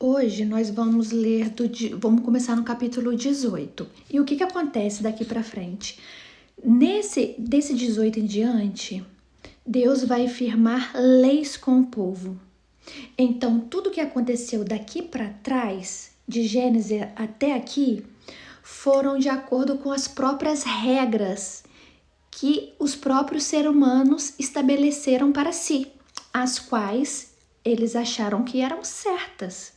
Hoje nós vamos ler vamos começar no capítulo 18. E o que acontece daqui para frente? Desse 18 em diante, Deus vai firmar leis com o povo. Então, tudo que aconteceu daqui para trás, de Gênesis até aqui, foram de acordo com as próprias regras que os próprios seres humanos estabeleceram para si, as quais eles acharam que eram certas.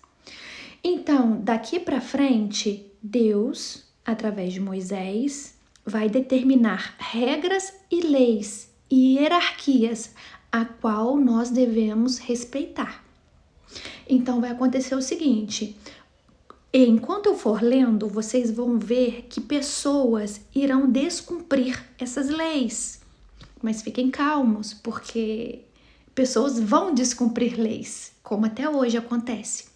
Então, daqui para frente, Deus, através de Moisés, vai determinar regras e leis e hierarquias a qual nós devemos respeitar. Então, vai acontecer o seguinte: enquanto eu for lendo, vocês vão ver que pessoas irão descumprir essas leis. Mas fiquem calmos, porque pessoas vão descumprir leis, como até hoje acontece.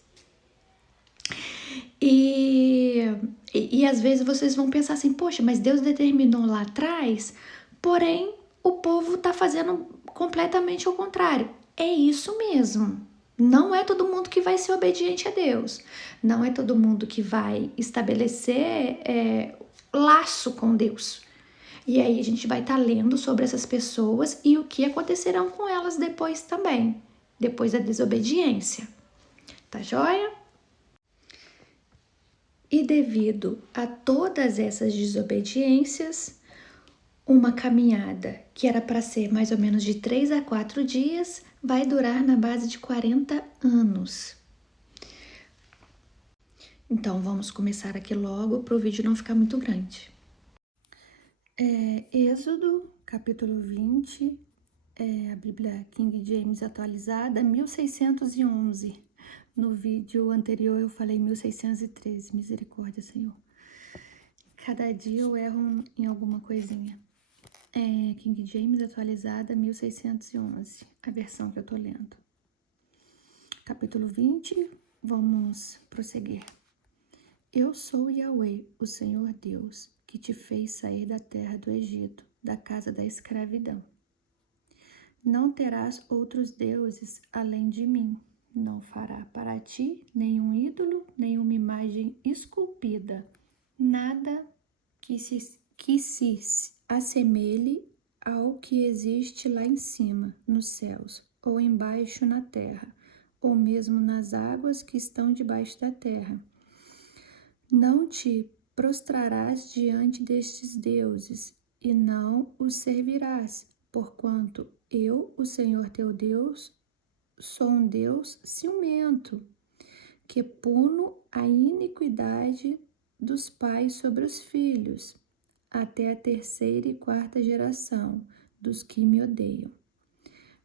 E às vezes vocês vão pensar assim, poxa, mas Deus determinou lá atrás, porém o povo está fazendo completamente o contrário. É isso mesmo. Não é todo mundo que vai ser obediente a Deus. Não é todo mundo que vai estabelecer laço com Deus. E aí a gente vai estar lendo sobre essas pessoas e o que acontecerão com elas depois também. Depois da desobediência. Tá joia? E devido a todas essas desobediências, uma caminhada que era para ser mais ou menos de 3 a 4 dias vai durar na base de 40 anos. Então vamos começar aqui logo para o vídeo não ficar muito grande. Êxodo, capítulo 20, a Bíblia King James atualizada, 1611. No vídeo anterior eu falei 1613, misericórdia, Senhor. Cada dia eu erro em alguma coisinha. King James atualizada 1611, a versão que eu tô lendo. Capítulo 20, vamos prosseguir. Eu sou Yahweh, o Senhor Deus, que te fez sair da terra do Egito, da casa da escravidão. Não terás outros deuses além de mim. Não fará para ti nenhum ídolo, nenhuma imagem esculpida, nada que se assemelhe ao que existe lá em cima, nos céus, ou embaixo na terra, ou mesmo nas águas que estão debaixo da terra. Não te prostrarás diante destes deuses, e não os servirás, porquanto eu, o Senhor teu Deus, sou um Deus ciumento, que puno a iniquidade dos pais sobre os filhos, até a terceira e quarta geração dos que me odeiam,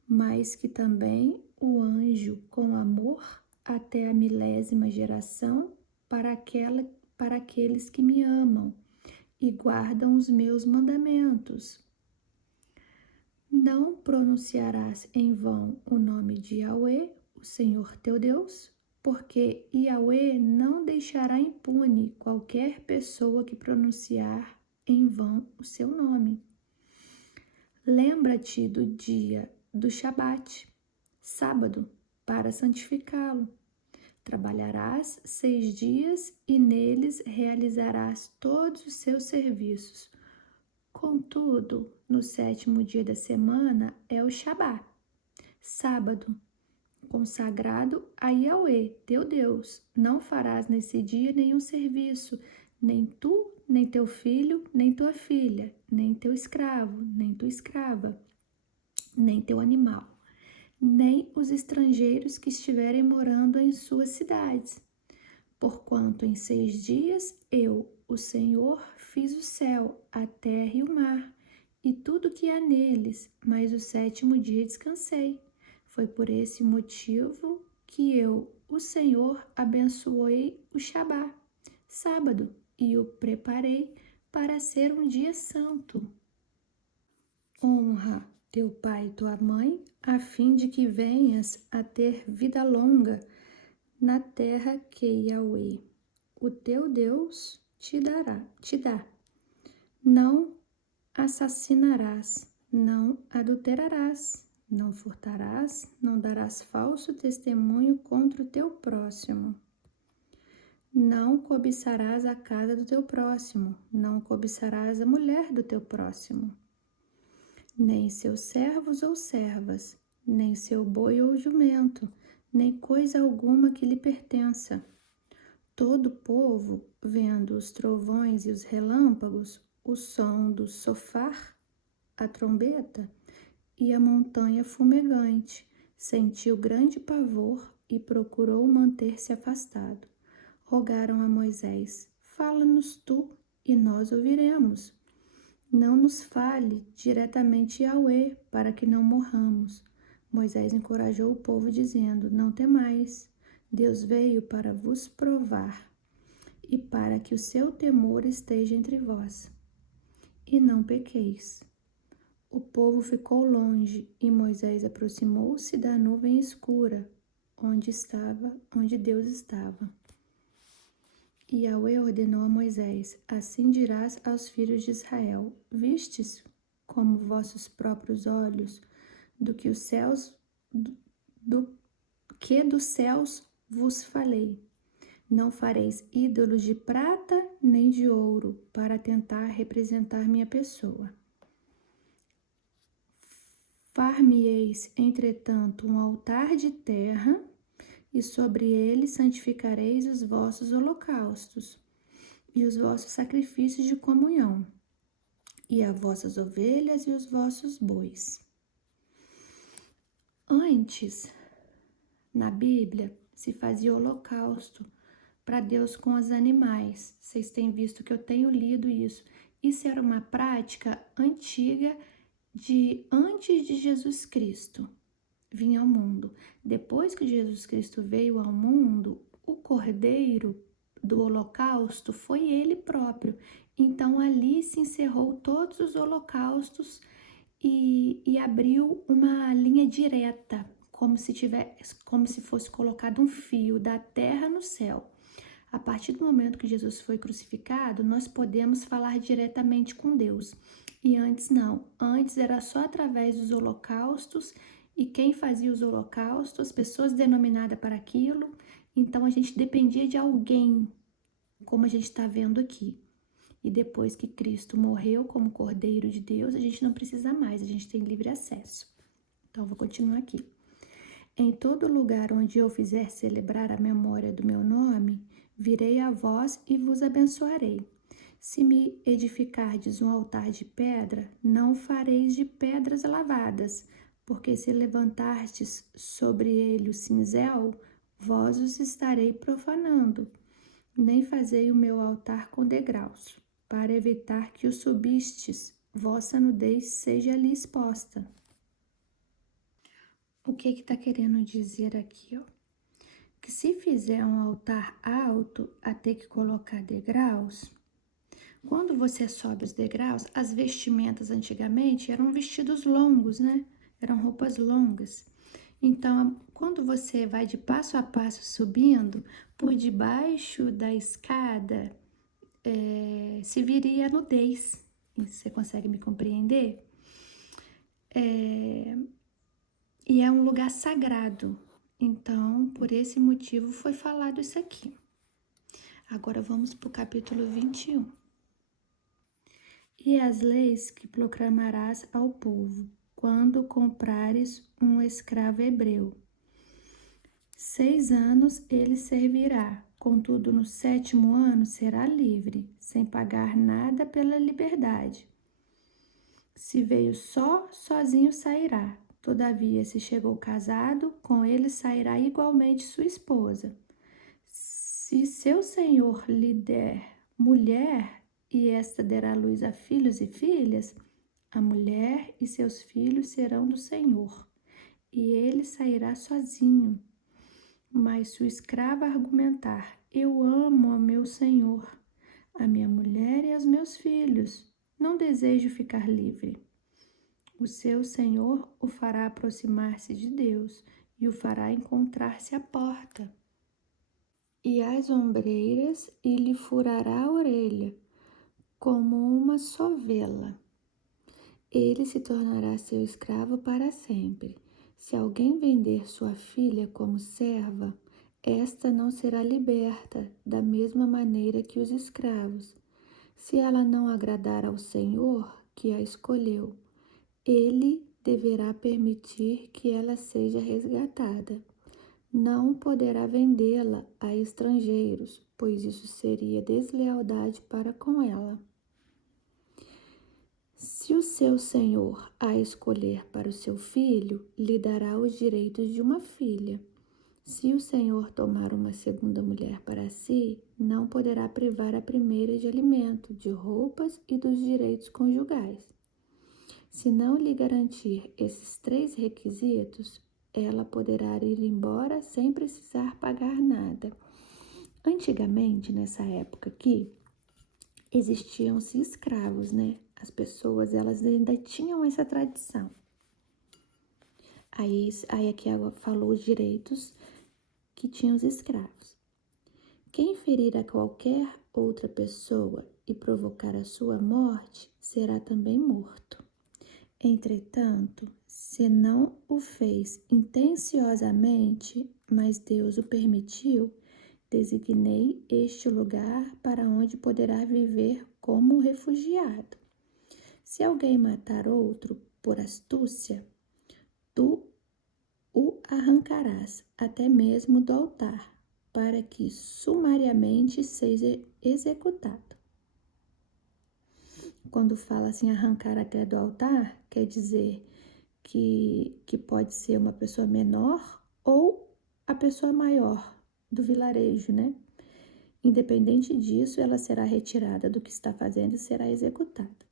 mas que também o anjo com amor até a 1000ª geração para aqueles que me amam e guardam os meus mandamentos. Não pronunciarás em vão o nome de Yahweh, o Senhor teu Deus, porque Yahweh não deixará impune qualquer pessoa que pronunciar em vão o seu nome. Lembra-te do dia do Shabat, sábado, para santificá-lo. Trabalharás 6 dias e neles realizarás todos os seus serviços. Contudo, no 7º dia da semana é o Shabat, sábado, consagrado a Yahweh, teu Deus. Não farás nesse dia nenhum serviço, nem tu, nem teu filho, nem tua filha, nem teu escravo, nem tua escrava, nem teu animal, nem os estrangeiros que estiverem morando em suas cidades. Porquanto em 6 dias eu, o Senhor, fiz o céu, a terra e o mar, e tudo que há neles, mas o 7º dia descansei. Foi por esse motivo que eu, o Senhor, abençoei o Shabat, sábado, e o preparei para ser um dia santo. Honra teu pai e tua mãe, a fim de que venhas a ter vida longa na terra que Yahweh, o teu Deus, te dá. Não assassinarás, não adulterarás, não furtarás, não darás falso testemunho contra o teu próximo. Não cobiçarás a casa do teu próximo, não cobiçarás a mulher do teu próximo, nem seus servos ou servas, nem seu boi ou jumento, nem coisa alguma que lhe pertença. Todo o povo, vendo os trovões e os relâmpagos, o som do sofar, a trombeta e a montanha fumegante, sentiu grande pavor e procurou manter-se afastado. Rogaram a Moisés: fala-nos tu e nós ouviremos. Não nos fale diretamente Yahweh, para que não morramos. Moisés encorajou o povo, dizendo: não temais, Deus veio para vos provar e para que o seu temor esteja entre vós. E não pequeis. O povo ficou longe e Moisés aproximou-se da nuvem escura, onde Deus estava. E Yahweh ordenou a Moisés: assim dirás aos filhos de Israel: vistes como vossos próprios olhos do que os céus dos céus vos falei. Não fareis ídolos de prata nem de ouro para tentar representar minha pessoa. Far-me-eis, entretanto, um altar de terra, e sobre ele santificareis os vossos holocaustos e os vossos sacrifícios de comunhão, e as vossas ovelhas e os vossos bois. Antes, na Bíblia, se fazia holocausto para Deus com os animais. Vocês têm visto que eu tenho lido isso. Isso era uma prática antiga de antes de Jesus Cristo vir ao mundo. Depois que Jesus Cristo veio ao mundo, o cordeiro do holocausto foi ele próprio. Então ali se encerrou todos os holocaustos e abriu uma linha direta, como se fosse colocado um fio da terra no céu. A partir do momento que Jesus foi crucificado, nós podemos falar diretamente com Deus. E antes não. Antes era só através dos holocaustos, e quem fazia os holocaustos, as pessoas denominadas para aquilo. Então a gente dependia de alguém, como a gente está vendo aqui. E depois que Cristo morreu como Cordeiro de Deus, a gente não precisa mais, a gente tem livre acesso. Então, vou continuar aqui. Em todo lugar onde eu fizer celebrar a memória do meu nome, virei a vós e vos abençoarei. Se me edificardes um altar de pedra, não fareis de pedras lavadas, porque se levantardes sobre ele o cinzel, vós os estarei profanando. Nem fazei o meu altar com degraus, para evitar que o subistes, vossa nudez seja ali exposta. O que está querendo dizer aqui, ó? Que se fizer um altar alto a ter que colocar degraus, quando você sobe os degraus, as vestimentas antigamente eram vestidos longos, né? Eram roupas longas. Então, quando você vai de passo a passo subindo, por debaixo da escada se viria a nudez. Você consegue me compreender? E é um lugar sagrado. Então, por esse motivo foi falado isso aqui. Agora vamos para o capítulo 21. E as leis que proclamarás ao povo, quando comprares um escravo hebreu. 6 anos ele servirá, contudo no 7º ano será livre, sem pagar nada pela liberdade. Se veio só, sozinho sairá. Todavia, se chegou casado, com ele sairá igualmente sua esposa. Se seu senhor lhe der mulher, e esta derá luz a filhos e filhas, a mulher e seus filhos serão do Senhor, e ele sairá sozinho. Mas se o escravo argumentar: eu amo a meu senhor, a minha mulher e aos meus filhos, não desejo ficar livre. O seu senhor o fará aproximar-se de Deus e o fará encontrar-se à porta. E às ombreiras e lhe furará a orelha, como uma sovela. Ele se tornará seu escravo para sempre. Se alguém vender sua filha como serva, esta não será liberta da mesma maneira que os escravos. Se ela não agradar ao Senhor que a escolheu, ele deverá permitir que ela seja resgatada. Não poderá vendê-la a estrangeiros, pois isso seria deslealdade para com ela. Se o seu senhor a escolher para o seu filho, lhe dará os direitos de uma filha. Se o senhor tomar uma segunda mulher para si, não poderá privar a primeira de alimento, de roupas e dos direitos conjugais. Se não lhe garantir esses 3 requisitos, ela poderá ir embora sem precisar pagar nada. Antigamente, nessa época aqui, existiam-se escravos, né? As pessoas, elas ainda tinham essa tradição. Aí aqui ela falou os direitos que tinham os escravos. Quem ferir a qualquer outra pessoa e provocar a sua morte, será também morto. Entretanto, se não o fez intenciosamente, mas Deus o permitiu, designei este lugar para onde poderá viver como refugiado. Se alguém matar outro por astúcia, tu o arrancarás até mesmo do altar, para que sumariamente seja executado. Quando fala assim, arrancar até do altar, quer dizer que pode ser uma pessoa menor ou a pessoa maior do vilarejo, né? Independente disso, ela será retirada do que está fazendo e será executada.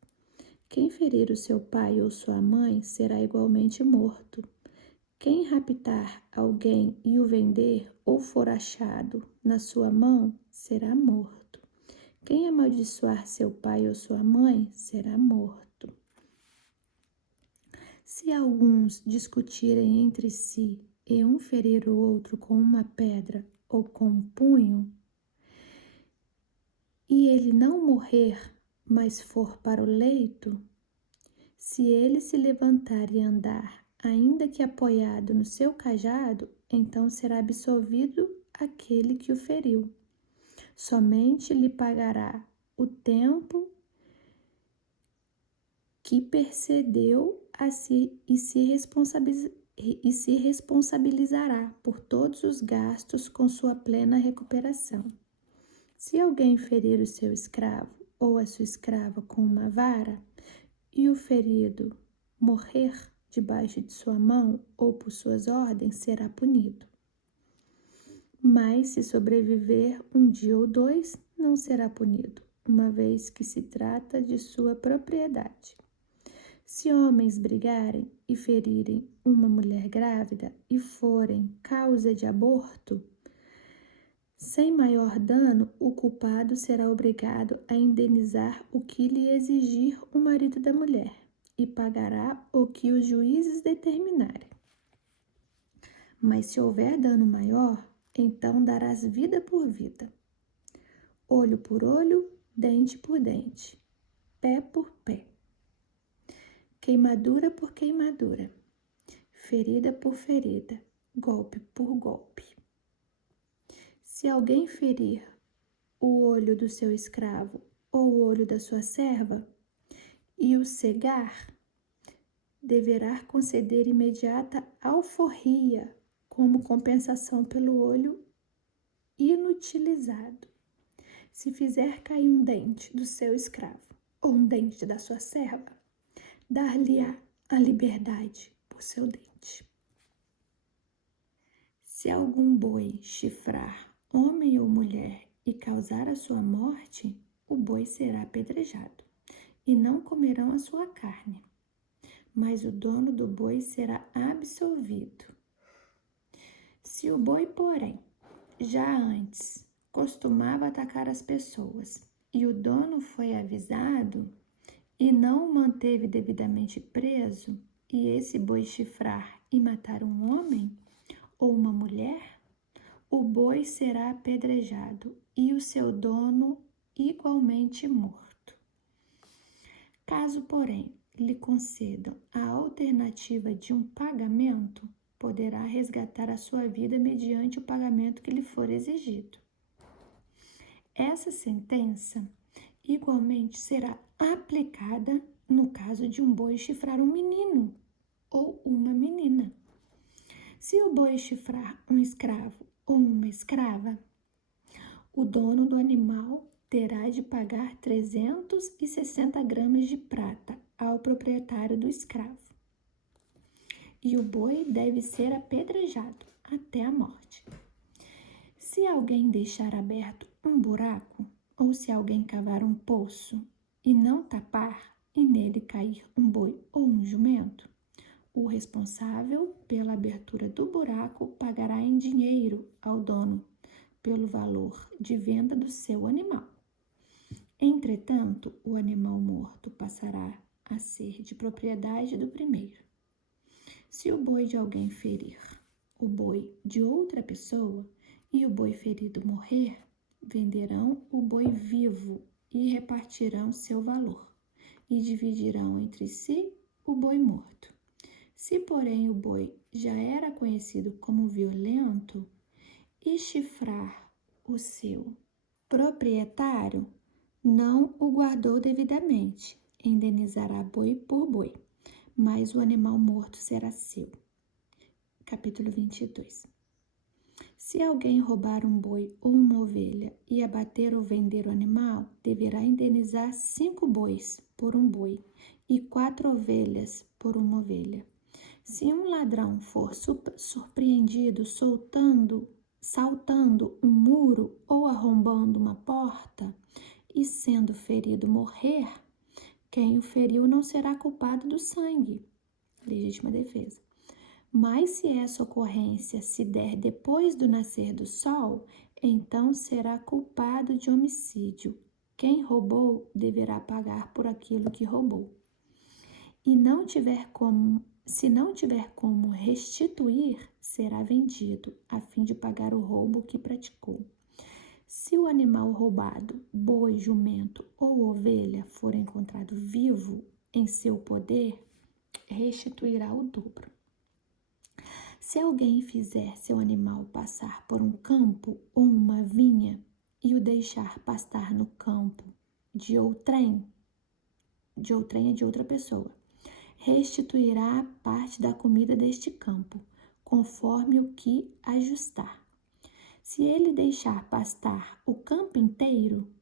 Quem ferir o seu pai ou sua mãe será igualmente morto. Quem raptar alguém e o vender ou for achado na sua mão será morto. Quem amaldiçoar seu pai ou sua mãe será morto. Se alguns discutirem entre si e um ferir o outro com uma pedra ou com um punho, e ele não morrer, mas for para o leito, se ele se levantar e andar, ainda que apoiado no seu cajado, então será absolvido aquele que o feriu. Somente lhe pagará o tempo que precedeu e se responsabilizará por todos os gastos com sua plena recuperação. Se alguém ferir o seu escravo ou a sua escrava com uma vara, e o ferido morrer debaixo de sua mão ou por suas ordens, será punido. Mas se sobreviver um dia ou 2, não será punido, uma vez que se trata de sua propriedade. Se homens brigarem e ferirem uma mulher grávida e forem causa de aborto, sem maior dano, o culpado será obrigado a indenizar o que lhe exigir o marido da mulher e pagará o que os juízes determinarem. Mas se houver dano maior, então darás vida por vida, olho por olho, dente por dente, pé por pé, queimadura por queimadura, ferida por ferida, golpe por golpe. Se alguém ferir o olho do seu escravo ou o olho da sua serva e o cegar, deverá conceder imediata alforria como compensação pelo olho inutilizado. Se fizer cair um dente do seu escravo ou um dente da sua serva, dar-lhe-á a liberdade por seu dente. Se algum boi chifrar homem ou mulher e causar a sua morte, o boi será apedrejado, e não comerão a sua carne, mas o dono do boi será absolvido. Se o boi, porém, já antes costumava atacar as pessoas, e o dono foi avisado e não o manteve devidamente preso, e esse boi chifrar e matar um homem ou uma mulher, o boi será apedrejado e o seu dono igualmente morto. Caso, porém, lhe concedam a alternativa de um pagamento, poderá resgatar a sua vida mediante o pagamento que lhe for exigido. Essa sentença igualmente será aplicada no caso de um boi chifrar um menino ou uma menina. Se o boi chifrar um escravo ou uma escrava, o dono do animal terá de pagar 360 gramas de prata ao proprietário do escravo. E o boi deve ser apedrejado até a morte. Se alguém deixar aberto um buraco, ou se alguém cavar um poço e não tapar, e nele cair um boi ou um jumento, o responsável pela abertura do buraco pagará em dinheiro ao dono pelo valor de venda do seu animal. Entretanto, o animal morto passará a ser de propriedade do primeiro. Se o boi de alguém ferir o boi de outra pessoa e o boi ferido morrer, venderão o boi vivo e repartirão seu valor, e dividirão entre si o boi morto. Se, porém, o boi já era conhecido como violento e chifrar o seu proprietário, não o guardou devidamente, indenizará boi por boi, mas o animal morto será seu. Capítulo 22. Se alguém roubar um boi ou uma ovelha e abater ou vender o animal, deverá indenizar 5 bois por um boi e 4 ovelhas por uma ovelha. Se um ladrão for surpreendido saltando um muro ou arrombando uma porta e sendo ferido morrer, quem o feriu não será culpado do sangue, legítima defesa. Mas se essa ocorrência se der depois do nascer do sol, então será culpado de homicídio. Quem roubou deverá pagar por aquilo que roubou. E se não tiver como restituir, será vendido, a fim de pagar o roubo que praticou. Se o animal roubado, boi, jumento ou ovelha, for encontrado vivo em seu poder, restituirá o dobro. Se alguém fizer seu animal passar por um campo ou uma vinha e o deixar pastar no campo de outrem é de outra pessoa, restituirá parte da comida deste campo, conforme o que ajustar. Se ele deixar pastar o campo inteiro,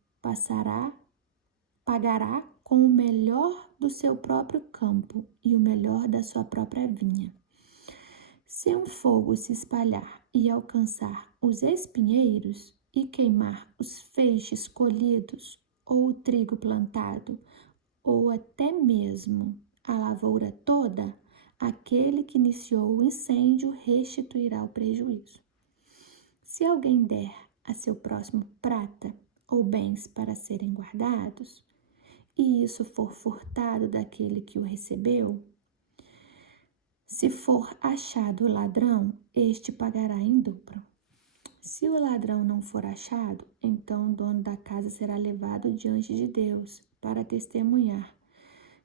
pagará com o melhor do seu próprio campo e o melhor da sua própria vinha. Se um fogo se espalhar e alcançar os espinheiros e queimar os feixes colhidos, ou o trigo plantado, ou até mesmo a lavoura toda, aquele que iniciou o incêndio restituirá o prejuízo. Se alguém der a seu próximo prata ou bens para serem guardados, e isso for furtado daquele que o recebeu, se for achado o ladrão, este pagará em dobro. Se o ladrão não for achado, então o dono da casa será levado diante de Deus para testemunhar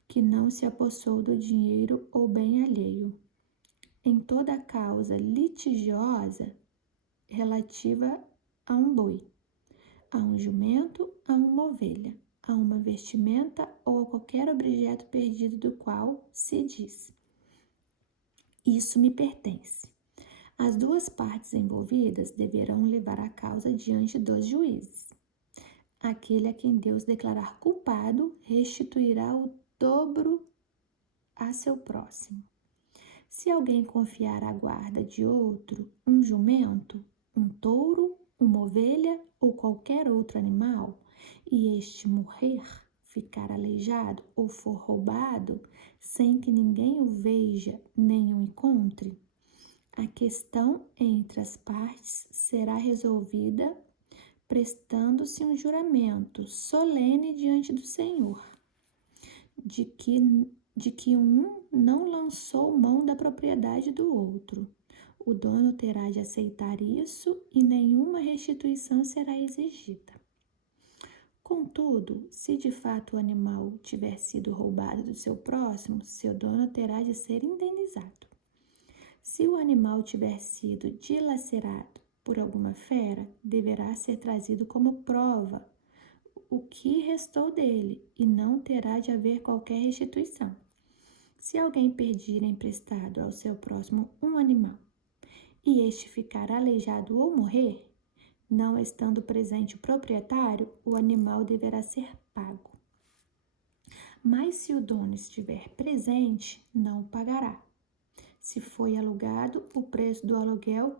que não se apossou do dinheiro ou bem alheio. Em toda causa litigiosa relativa a um boi, a um jumento, a uma ovelha, a uma vestimenta ou a qualquer objeto perdido do qual se diz: isso me pertence. As duas partes envolvidas deverão levar a causa diante dos juízes. Aquele a quem Deus declarar culpado restituirá o dobro a seu próximo. Se alguém confiar à guarda de outro um jumento, um touro, uma ovelha ou qualquer outro animal, e este morrer, ficar aleijado ou for roubado, sem que ninguém o veja nem o encontre, a questão entre as partes será resolvida prestando-se um juramento solene diante do Senhor, de que um não lançou mão da propriedade do outro. O dono terá de aceitar isso e nenhuma restituição será exigida. Contudo, se de fato o animal tiver sido roubado do seu próximo, seu dono terá de ser indenizado. Se o animal tiver sido dilacerado por alguma fera, deverá ser trazido como prova o que restou dele, e não terá de haver qualquer restituição. Se alguém pedir emprestado ao seu próximo um animal, e este ficar aleijado ou morrer, não estando presente o proprietário, o animal deverá ser pago. Mas se o dono estiver presente, não o pagará. Se foi alugado, o preço do aluguel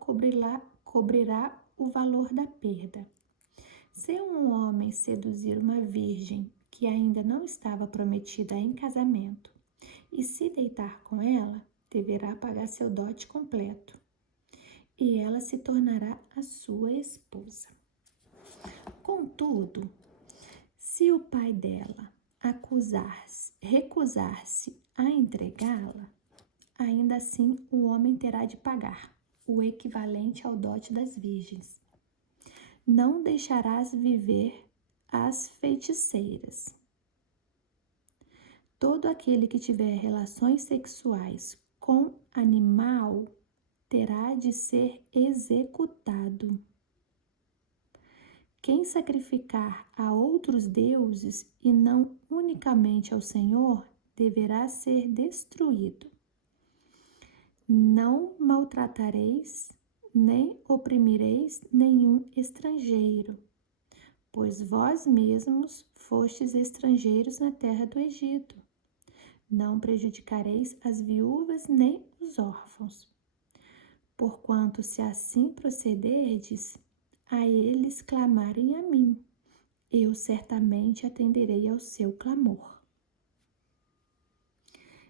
cobrirá o valor da perda. Se um homem seduzir uma virgem que ainda não estava prometida em casamento e se deitar com ela, deverá pagar seu dote completo, e ela se tornará a sua esposa. Contudo, se o pai dela recusar-se a entregá-la, ainda assim o homem terá de pagar o equivalente ao dote das virgens. Não deixarás viver as feiticeiras. Todo aquele que tiver relações sexuais com animal terá de ser executado. Quem sacrificar a outros deuses e não unicamente ao Senhor, deverá ser destruído. Não maltratareis, nem oprimireis nenhum estrangeiro, pois vós mesmos fostes estrangeiros na terra do Egito. Não prejudicareis as viúvas nem os órfãos. Porquanto, se assim procederdes, a eles clamarem a mim, eu certamente atenderei ao seu clamor.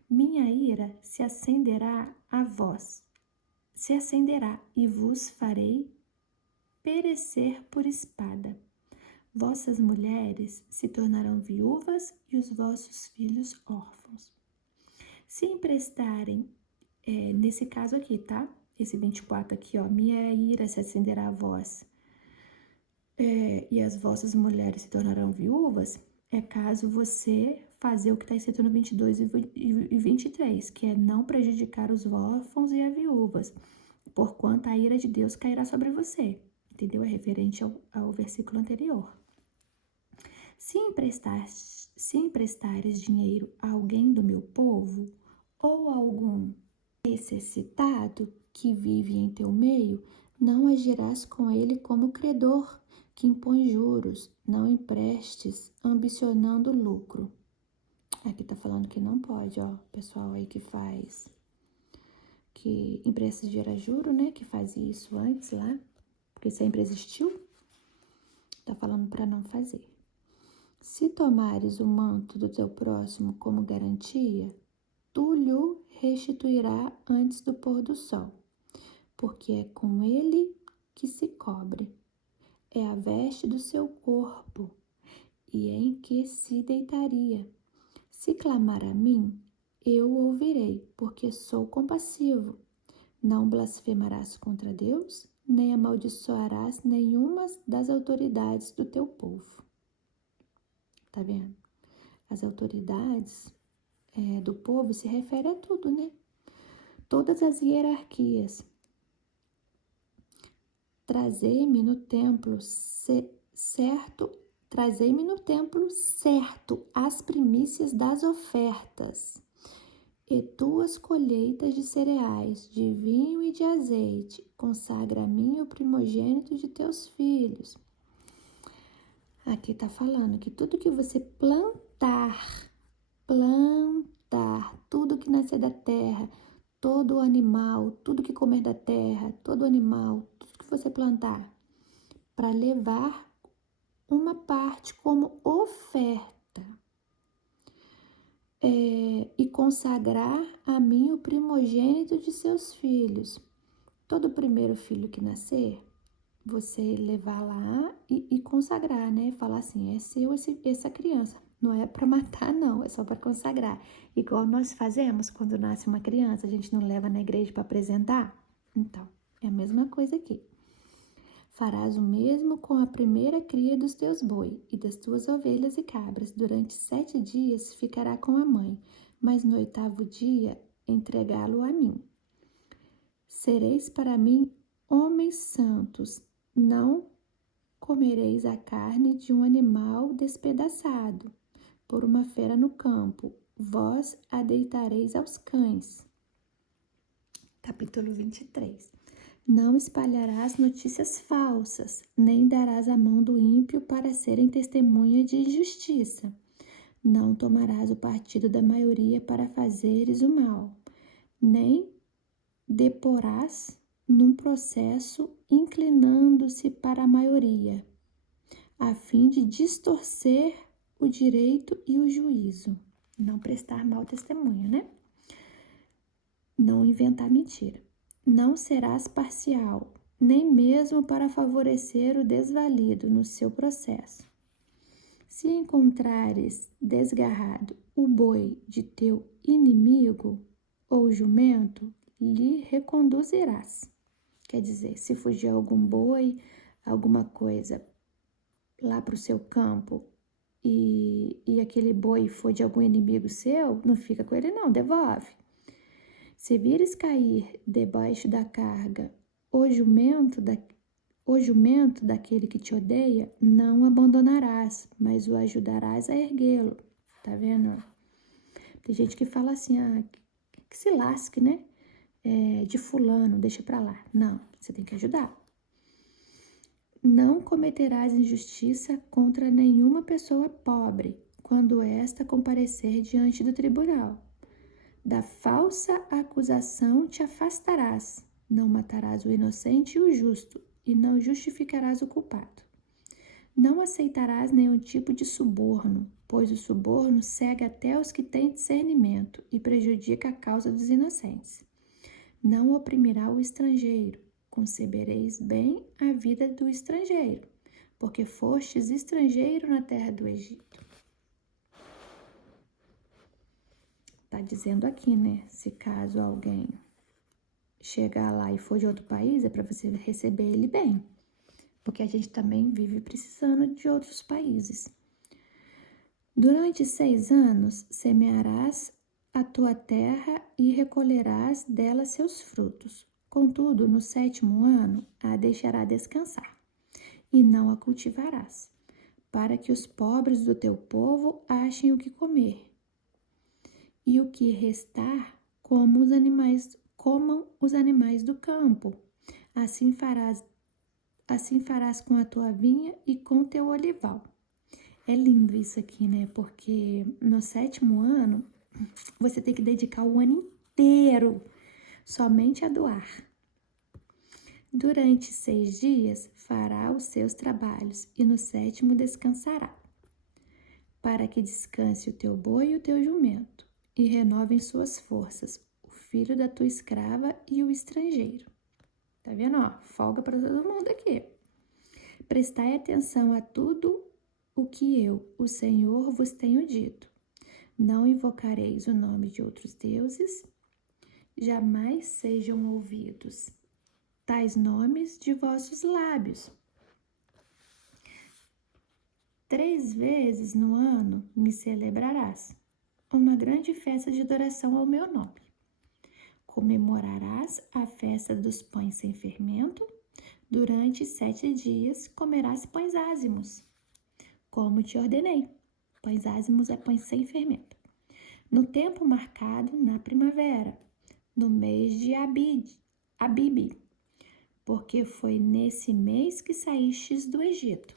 Minha ira se acenderá e vos farei perecer por espada. Vossas mulheres se tornarão viúvas e os vossos filhos órfãos. Se emprestarem, nesse caso aqui, tá? Esse 24 aqui, ó, minha ira se acenderá a vós e as vossas mulheres se tornarão viúvas, é caso você fazer o que está escrito no 22 e 23, que é não prejudicar os órfãos e as viúvas, porquanto a ira de Deus cairá sobre você, entendeu? É referente ao versículo anterior. Se emprestares dinheiro a alguém do meu povo, ou a algum necessitado que vive em teu meio, não agirás com ele como credor, que impõe juros, não emprestes, ambicionando lucro. Aqui tá falando que não pode, ó, pessoal aí que empresta dinheiro a juro, né, que faz isso antes lá, porque sempre existiu, tá falando para não fazer. Se tomares o manto do teu próximo como garantia, tu lhe restituirá antes do pôr do sol, porque é com ele que se cobre. É a veste do seu corpo, e em que se deitaria. Se clamar a mim, eu o ouvirei, porque sou compassivo. Não blasfemarás contra Deus, nem amaldiçoarás nenhuma das autoridades do teu povo. Tá vendo? As autoridades do povo se refere a tudo, né? Todas as hierarquias. Trazei-me no templo certo as primícias das ofertas, e tuas colheitas de cereais, de vinho e de azeite, consagra a mim o primogênito de teus filhos. Aqui tá falando que tudo que você plantar, tudo que nascer da terra, todo animal, tudo que comer da terra, todo animal, tudo que você plantar, para levar uma parte como oferta e consagrar a mim o primogênito de seus filhos. Todo primeiro filho que nascer, você levar lá e consagrar, né? Falar assim, é seu essa criança. Não é para matar, não, é só para consagrar. Igual nós fazemos quando nasce uma criança, a gente não leva na igreja para apresentar? Então, é a mesma coisa aqui. Farás o mesmo com a primeira cria dos teus boi e das tuas ovelhas e cabras. Durante 7 dias ficará com a mãe, mas no 8º dia entregá-lo a mim. Sereis para mim homens santos, não comereis a carne de um animal despedaçado por uma fera no campo, vós a deitareis aos cães. Capítulo 23. Não espalharás notícias falsas, nem darás a mão do ímpio para serem testemunha de injustiça. Não tomarás o partido da maioria para fazeres o mal, nem deporás num processo inclinando-se para a maioria, a fim de distorcer o direito e o juízo. Não prestar mau testemunho, né? Não inventar mentira. Não serás parcial, nem mesmo para favorecer o desvalido no seu processo. Se encontrares desgarrado o boi de teu inimigo ou jumento, lhe reconduzirás. Quer dizer, se fugir algum boi, alguma coisa lá para o seu campo e aquele boi for de algum inimigo seu, não fica com ele não, devolve. Se vires cair debaixo da carga o jumento daquele que te odeia, não o abandonarás, mas o ajudarás a erguê-lo. Tá vendo? Tem gente que fala assim, que se lasque, né? De fulano, deixa pra lá. Não, você tem que ajudar. Não cometerás injustiça contra nenhuma pessoa pobre, quando esta comparecer diante do tribunal. Da falsa acusação te afastarás. Não matarás o inocente e o justo, e não justificarás o culpado. Não aceitarás nenhum tipo de suborno, pois o suborno cega até os que têm discernimento e prejudica a causa dos inocentes. Não oprimirá o estrangeiro, concebereis bem a vida do estrangeiro, porque fostes estrangeiro na terra do Egito. Tá dizendo aqui, né? Se caso alguém chegar lá e for de outro país, é para você receber ele bem, porque a gente também vive precisando de outros países. Durante 6 anos semearás a tua terra e recolherás dela seus frutos. Contudo, no 7º ano a deixará descansar, e não a cultivarás, para que os pobres do teu povo achem o que comer. E o que restar, comam os animais do campo. Assim farás com a tua vinha e com teu olival. É lindo isso aqui, né? Porque no 7º ano, você tem que dedicar o ano inteiro somente a doar. Durante 6 dias fará os seus trabalhos e no 7º descansará, para que descanse o teu boi e o teu jumento, e renovem suas forças, o filho da tua escrava e o estrangeiro. Tá vendo? Ó, folga para todo mundo aqui. Prestai atenção a tudo o que eu, o Senhor, vos tenho dito. Não invocareis o nome de outros deuses, jamais sejam ouvidos tais nomes de vossos lábios. 3 vezes no ano me celebrarás uma grande festa de adoração ao meu nome. Comemorarás a festa dos pães sem fermento. Durante 7 dias comerás pães ázimos, como te ordenei. Pães ázimos é pães sem fermento. No tempo marcado na primavera, no mês de Abibe, porque foi nesse mês que saístes do Egito.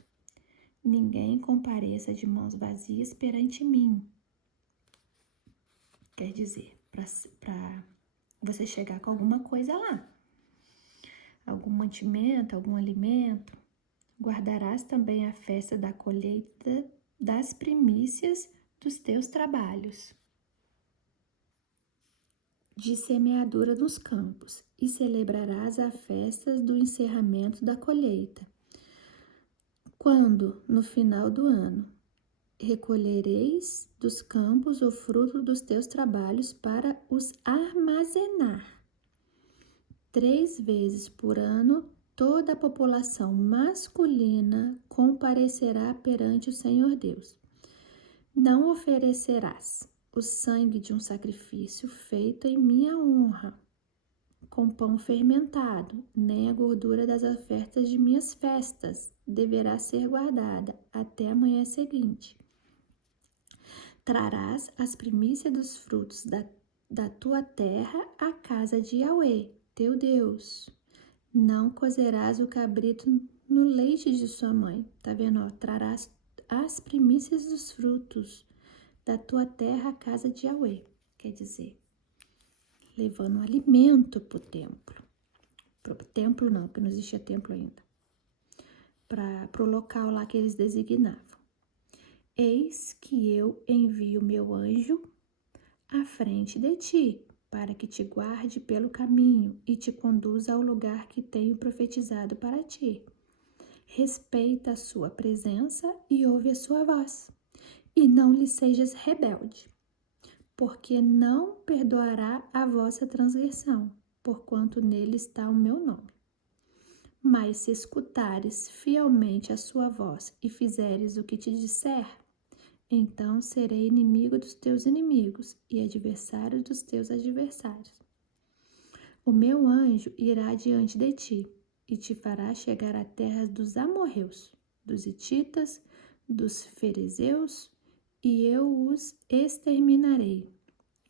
Ninguém compareça de mãos vazias perante mim. Quer dizer, para você chegar com alguma coisa lá. Algum mantimento, algum alimento. Guardarás também a festa da colheita das primícias dos teus trabalhos, de semeadura nos campos, e celebrarás a festa do encerramento da colheita. Quando, no final do ano, recolhereis dos campos o fruto dos teus trabalhos para os armazenar. 3 vezes por ano, toda a população masculina comparecerá perante o Senhor Deus. Não oferecerás o sangue de um sacrifício feito em minha honra, com pão fermentado, nem a gordura das ofertas de minhas festas deverá ser guardada até a manhã seguinte. Trarás as primícias dos frutos da tua terra à casa de Yahweh, teu Deus. Não cozerás o cabrito no leite de sua mãe. Tá vendo? Ó? Trarás as primícias dos frutos da tua terra à casa de Yahweh. Quer dizer, levando alimento para o templo. Para o templo não, porque não existia templo ainda. Para o local lá que eles designavam. Eis que eu envio meu anjo à frente de ti, para que te guarde pelo caminho e te conduza ao lugar que tenho profetizado para ti. Respeita a sua presença e ouve a sua voz, e não lhe sejas rebelde, porque não perdoará a vossa transgressão, porquanto nele está o meu nome. Mas se escutares fielmente a sua voz e fizeres o que te disser, então serei inimigo dos teus inimigos e adversário dos teus adversários. O meu anjo irá diante de ti e te fará chegar à terra dos amorreus, dos hititas, dos ferezeus, e eu os exterminarei.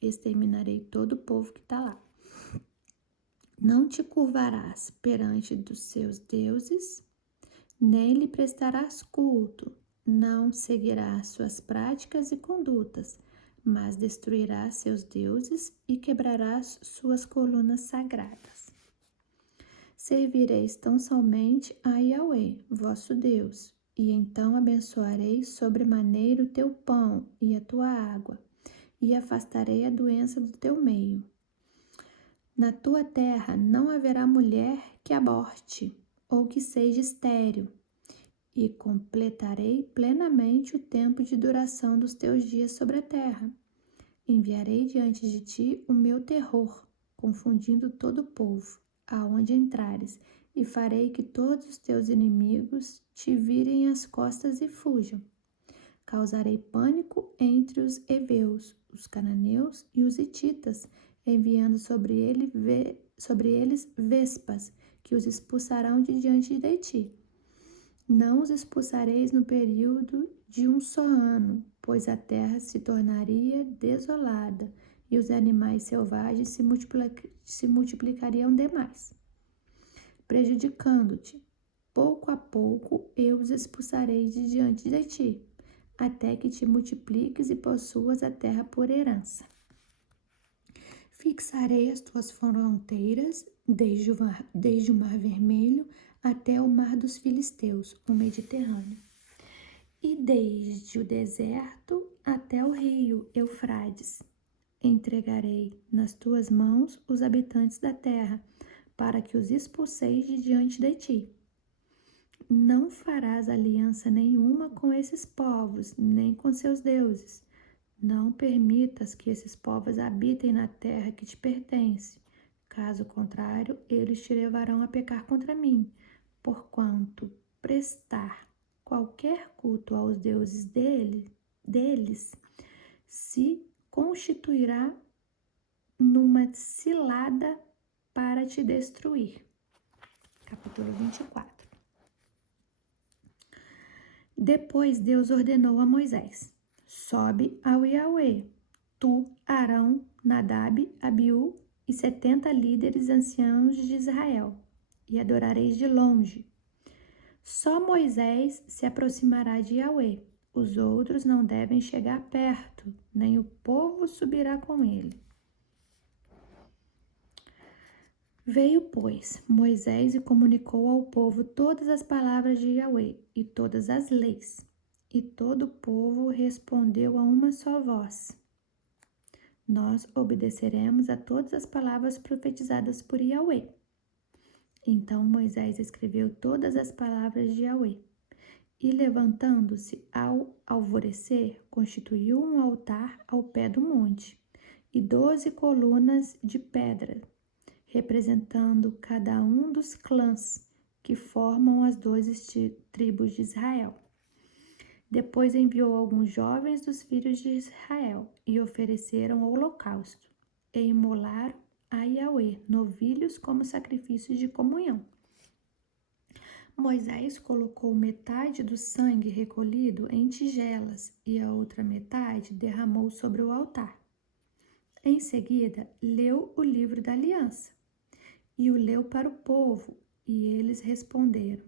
Exterminarei todo o povo que está lá. Não te curvarás perante dos seus deuses, nem lhe prestarás culto. Não seguirás suas práticas e condutas, mas destruirás seus deuses e quebrarás suas colunas sagradas. Servireis tão somente a Yahweh, vosso Deus, e então abençoarei sobremaneira o teu pão e a tua água, e afastarei a doença do teu meio. Na tua terra não haverá mulher que aborte, ou que seja estéril, e completarei plenamente o tempo de duração dos teus dias sobre a terra. Enviarei diante de ti o meu terror, confundindo todo o povo, aonde entrares, e farei que todos os teus inimigos te virem as costas e fujam. Causarei pânico entre os heveus, os cananeus e os hititas, enviando sobre eles vespas, que os expulsarão de diante de ti. Não os expulsareis no período de um só ano, pois a terra se tornaria desolada e os animais selvagens se multiplicariam demais, prejudicando-te. Pouco a pouco eu os expulsarei de diante de ti, até que te multipliques e possuas a terra por herança. Fixarei as tuas fronteiras desde o Mar Vermelho até o Mar dos Filisteus, o Mediterrâneo, e desde o deserto até o rio Eufrates. Entregarei nas tuas mãos os habitantes da terra, para que os expulseis de diante de ti. Não farás aliança nenhuma com esses povos, nem com seus deuses. Não permitas que esses povos habitem na terra que te pertence. Caso contrário, eles te levarão a pecar contra mim, porquanto prestar qualquer culto aos deuses deles se constituirá numa cilada para te destruir. Capítulo 24. Depois Deus ordenou a Moisés: sobe ao Yahweh, tu, Arão, Nadab, Abiú e 70 líderes anciãos de Israel, e adorareis de longe. Só Moisés se aproximará de Yahweh, os outros não devem chegar perto, nem o povo subirá com ele. Veio, pois, Moisés e comunicou ao povo todas as palavras de Yahweh e todas as leis. E todo o povo respondeu a uma só voz: nós obedeceremos a todas as palavras profetizadas por Yahweh. Então Moisés escreveu todas as palavras de Yahweh. E levantando-se ao alvorecer, constituiu um altar ao pé do monte, e 12 colunas de pedra, representando cada um dos clãs que formam as 12 tribos de Israel. Depois enviou alguns jovens dos filhos de Israel e ofereceram o holocausto, e imolaram a Yahweh, novilhos como sacrifícios de comunhão. Moisés colocou metade do sangue recolhido em tigelas e a outra metade derramou sobre o altar. Em seguida, leu o livro da aliança e o leu para o povo, e eles responderam: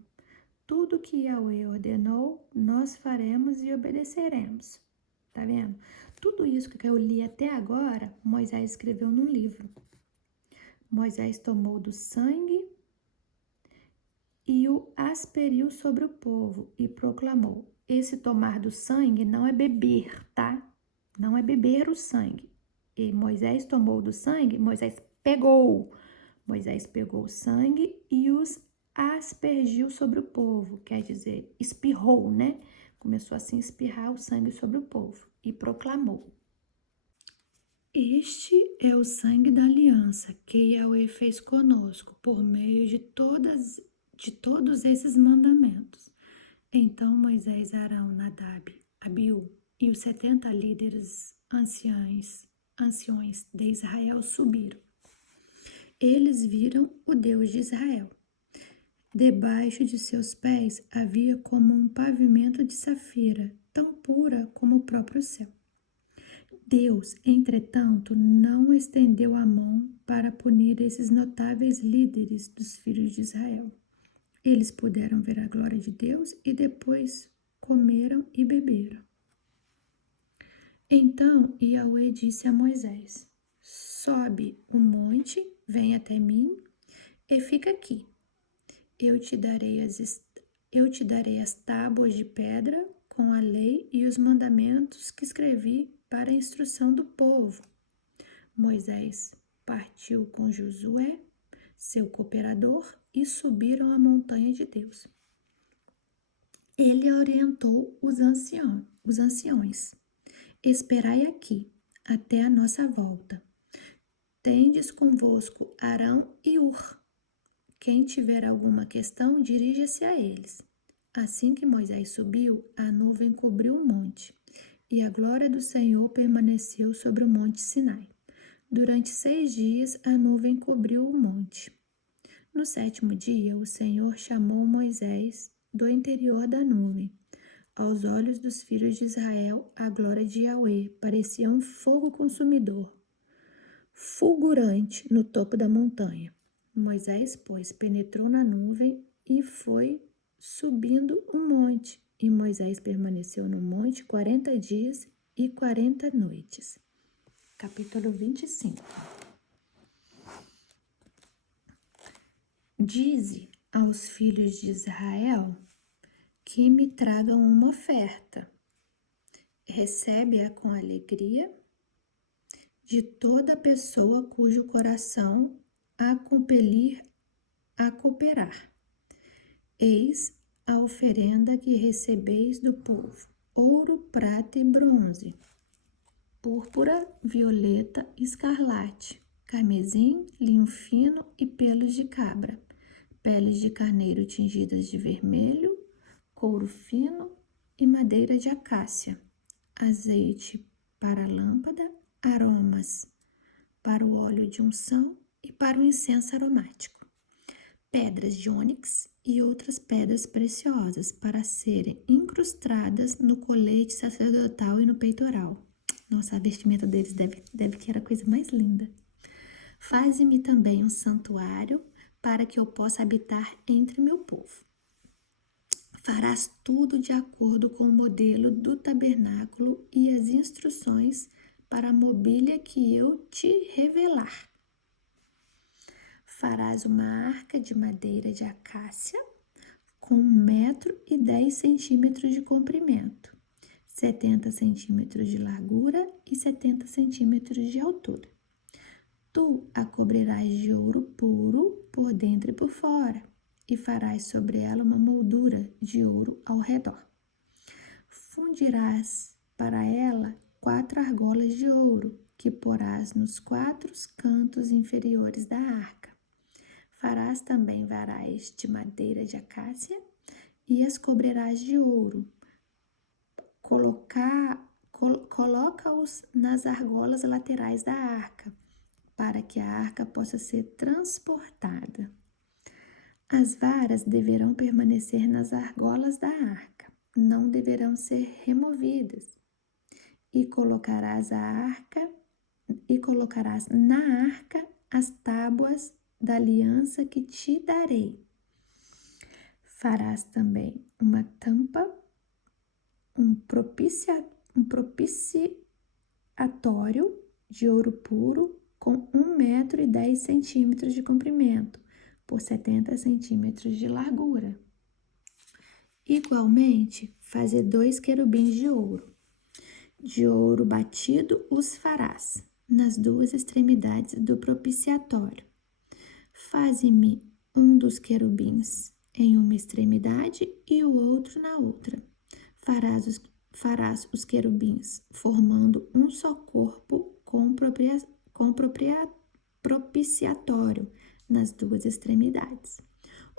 tudo que Yahweh ordenou, nós faremos e obedeceremos. Tá vendo? Tudo isso que eu li até agora, Moisés escreveu num livro. Moisés tomou do sangue e o aspergiu sobre o povo e proclamou: esse tomar do sangue não é beber, tá? Não é beber o sangue. E Moisés tomou do sangue, Moisés pegou o sangue e os aspergiu sobre o povo, quer dizer, espirrou, né? Começou assim a espirrar o sangue sobre o povo e proclamou: este é o sangue da aliança que Yahweh fez conosco por meio de todos esses mandamentos. Então Moisés, Arão, Nadab, Abiú e os 70 líderes anciões de Israel subiram. Eles viram o Deus de Israel. Debaixo de seus pés havia como um pavimento de safira, tão pura como o próprio céu. Deus, entretanto, não estendeu a mão para punir esses notáveis líderes dos filhos de Israel. Eles puderam ver a glória de Deus e depois comeram e beberam. Então Yahweh disse a Moisés: sobe o monte, vem até mim e fica aqui. Eu te darei as tábuas de pedra com a lei e os mandamentos que escrevi para a instrução do povo. Moisés partiu com Josué, seu cooperador, e subiram a montanha de Deus. Ele orientou os anciões: esperai aqui, até a nossa volta. Tendes convosco Arão e Hur. Quem tiver alguma questão, dirija-se a eles. Assim que Moisés subiu, a nuvem cobriu o monte, e a glória do Senhor permaneceu sobre o monte Sinai. Durante 6 dias, a nuvem cobriu o monte. No 7º dia, o Senhor chamou Moisés do interior da nuvem. Aos olhos dos filhos de Israel, a glória de Yahweh parecia um fogo consumidor, fulgurante no topo da montanha. Moisés, pois, penetrou na nuvem e foi subindo o monte. E Moisés permaneceu no monte 40 dias e 40 noites. Capítulo 25. Dize aos filhos de Israel que me tragam uma oferta. Recebe-a com alegria de toda pessoa cujo coração a compelir a cooperar. Eis a oferenda que recebeis do povo: ouro, prata e bronze, púrpura, violeta, escarlate, carmesim, linho fino e pelos de cabra, peles de carneiro tingidas de vermelho, couro fino e madeira de acácia, azeite para a lâmpada, aromas para o óleo de unção e para o incenso aromático, pedras de ônix e outras pedras preciosas para serem incrustadas no colete sacerdotal e no peitoral. Nossa, a vestimenta deles deve que era a coisa mais linda. Faze-me também um santuário para que eu possa habitar entre meu povo. Farás tudo de acordo com o modelo do tabernáculo e as instruções para a mobília que eu te revelar. Farás uma arca de madeira de acácia com 1,10 m de comprimento, 70 centímetros de largura e 70 centímetros de altura. Tu a cobrirás de ouro puro por dentro e por fora, e farás sobre ela uma moldura de ouro ao redor. Fundirás para ela 4 argolas de ouro, que porás nos 4 cantos inferiores da arca. Farás também varais de madeira de acácia e as cobrirás de ouro. Coloca-os nas argolas laterais da arca, para que a arca possa ser transportada. As varas deverão permanecer nas argolas da arca, não deverão ser removidas. E colocarás na arca as tábuas da aliança que te darei. Farás também uma tampa, um propiciatório de ouro puro com 1,10 m de comprimento por 70 centímetros de largura. Igualmente, faze 2 querubins de ouro batido os farás nas 2 extremidades do propiciatório. Faze-me um dos querubins em uma extremidade e o outro na outra. Farás os querubins formando um só corpo com propiciatório nas 2 extremidades.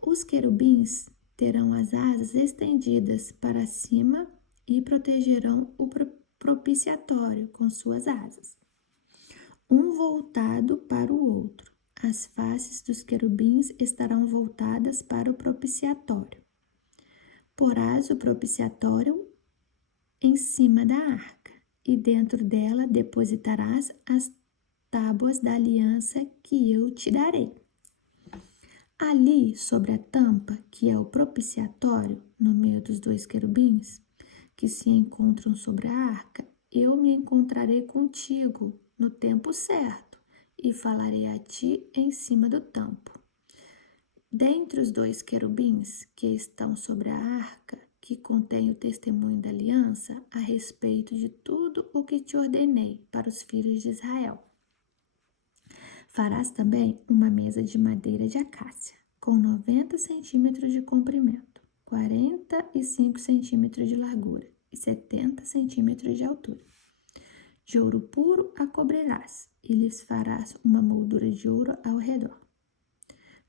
Os querubins terão as asas estendidas para cima e protegerão o propiciatório com suas asas, um voltado para o outro. As faces dos querubins estarão voltadas para o propiciatório. Porás o propiciatório em cima da arca, e dentro dela depositarás as tábuas da aliança que eu te darei. Ali, sobre a tampa, que é o propiciatório, no meio dos 2 querubins, que se encontram sobre a arca, eu me encontrarei contigo no tempo certo e falarei a ti em cima do tampo. Dentre os 2 querubins que estão sobre a arca, que contém o testemunho da aliança, a respeito de tudo o que te ordenei para os filhos de Israel. Farás também uma mesa de madeira de acácia, com 90 centímetros de comprimento, 45 centímetros de largura e 70 centímetros de altura. De ouro puro a cobrirás, e lhes farás uma moldura de ouro ao redor.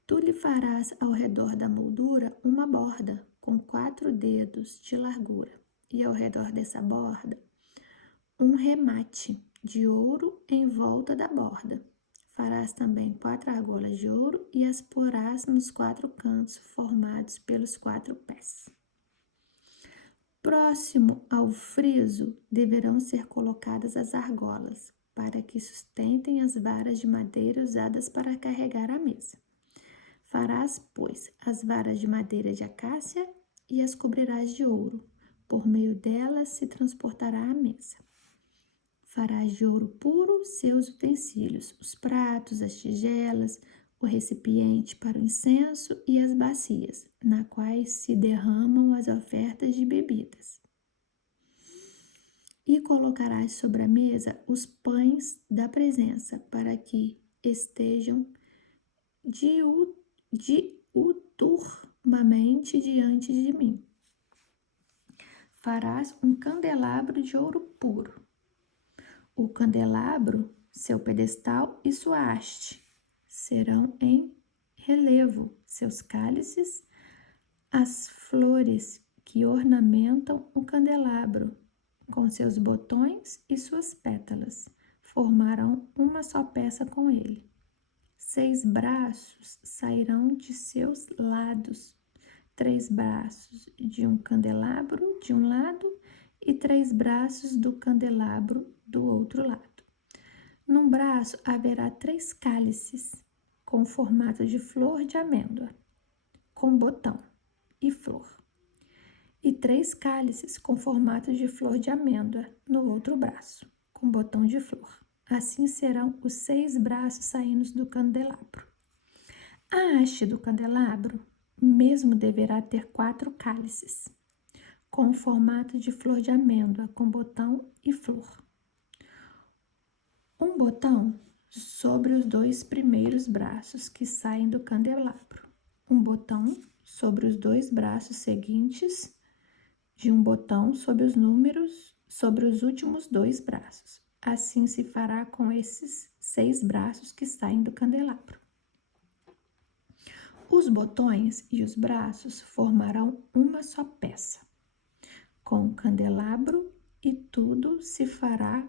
Tu lhe farás ao redor da moldura uma borda com 4 dedos de largura, e ao redor dessa borda um remate de ouro em volta da borda. Farás também 4 argolas de ouro e as porás nos 4 cantos formados pelos 4 pés. Próximo ao friso deverão ser colocadas as argolas, para que sustentem as varas de madeira usadas para carregar a mesa. Farás, pois, as varas de madeira de acácia e as cobrirás de ouro. Por meio delas se transportará a mesa. Farás de ouro puro seus utensílios, os pratos, as tigelas, o recipiente para o incenso e as bacias, na quais se derramam as ofertas de bebidas. E colocarás sobre a mesa os pães da presença, para que estejam diuturnamente diante de mim. Farás um candelabro de ouro puro. O candelabro, seu pedestal e sua haste serão em relevo, seus cálices, as flores que ornamentam o candelabro, com seus botões e suas pétalas, formarão uma só peça com ele. 6 braços sairão de seus lados, 3 braços de um candelabro de um lado e 3 braços do candelabro do outro lado. Num braço haverá 3 cálices com formato de flor de amêndoa, com botão e flor, e 3 cálices com formato de flor de amêndoa no outro braço, com botão de flor. Assim serão os 6 braços saindo do candelabro. A haste do candelabro mesmo deverá ter 4 cálices, com formato de flor de amêndoa, com botão e flor. Um botão sobre os 2 primeiros braços que saem do candelabro. Um botão sobre os 2 braços seguintes, de um botão sobre os últimos 2 braços. Assim se fará com esses 6 braços que saem do candelabro. Os botões e os braços formarão uma só peça. Com o candelabro e tudo se fará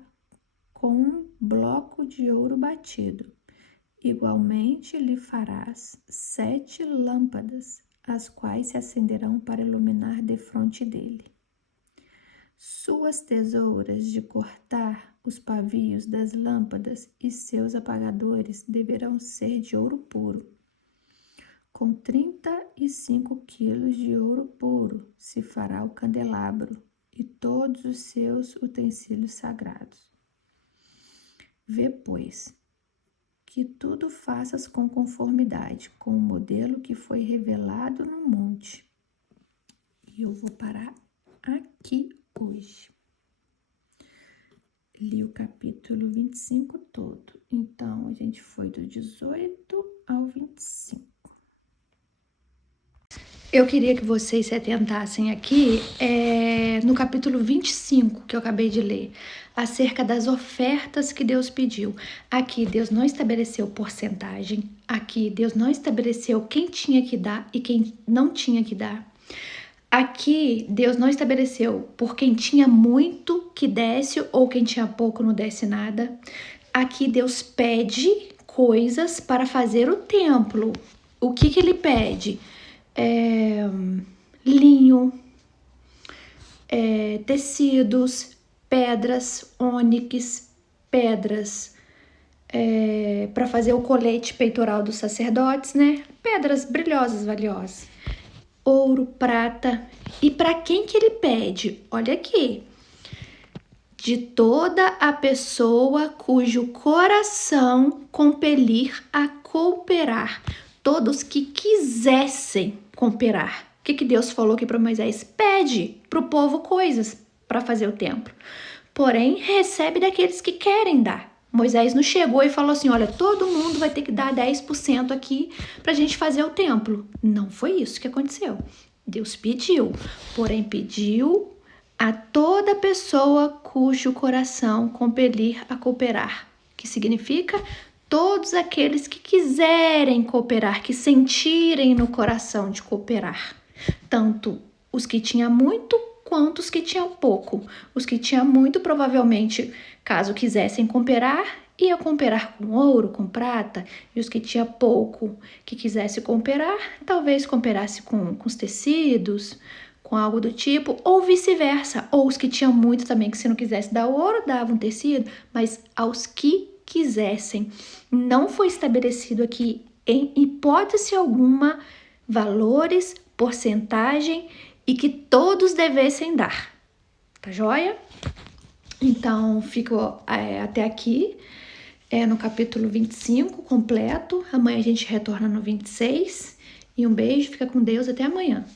com um bloco de ouro batido, Igualmente lhe farás 7 lâmpadas, as quais se acenderão para iluminar defronte dele. Suas tesouras de cortar os pavios das lâmpadas e seus apagadores deverão ser de ouro puro. Com 35 quilos de ouro puro se fará o candelabro e todos os seus utensílios sagrados. Vê, pois, que tudo faças com conformidade com o modelo que foi revelado no monte. E eu vou parar aqui hoje. Li o capítulo 25 todo. Então, a gente foi do 18 ao 25. Eu queria que vocês se atentassem aqui no capítulo 25, que eu acabei de ler, acerca das ofertas que Deus pediu. Aqui, Deus não estabeleceu porcentagem. Aqui, Deus não estabeleceu quem tinha que dar e quem não tinha que dar. Aqui, Deus não estabeleceu por quem tinha muito que desse ou quem tinha pouco não desse nada. Aqui, Deus pede coisas para fazer o templo. O que ele pede? Linho, tecidos, pedras, ônix, pedras para fazer o colete peitoral dos sacerdotes, né? Pedras brilhosas, valiosas. Ouro, prata. E para quem que ele pede? Olha aqui. De toda a pessoa cujo coração compelir a cooperar. Todos que quisessem cooperar. O que Deus falou aqui para Moisés? Pede para o povo coisas para fazer o templo. Porém, recebe daqueles que querem dar. Moisés não chegou e falou assim, olha, todo mundo vai ter que dar 10% aqui para a gente fazer o templo. Não foi isso que aconteceu. Deus pediu, porém pediu a toda pessoa cujo coração compelir a cooperar. Que significa todos aqueles que quiserem cooperar, que sentirem no coração de cooperar. Tanto os que tinham muito quanto os que tinham pouco. Os que tinham muito, provavelmente, caso quisessem cooperar, ia cooperar com ouro, com prata. E os que tinham pouco, que quisessem cooperar, talvez cooperasse com os tecidos, com algo do tipo, ou vice-versa. Ou os que tinham muito também, que se não quisesse dar ouro, davam tecido, mas aos que quisessem. Não foi estabelecido aqui, em hipótese alguma, valores, porcentagem e que todos devessem dar. Tá joia? Então, fico até aqui, no capítulo 25 completo. Amanhã a gente retorna no 26. E um beijo, fica com Deus, até amanhã.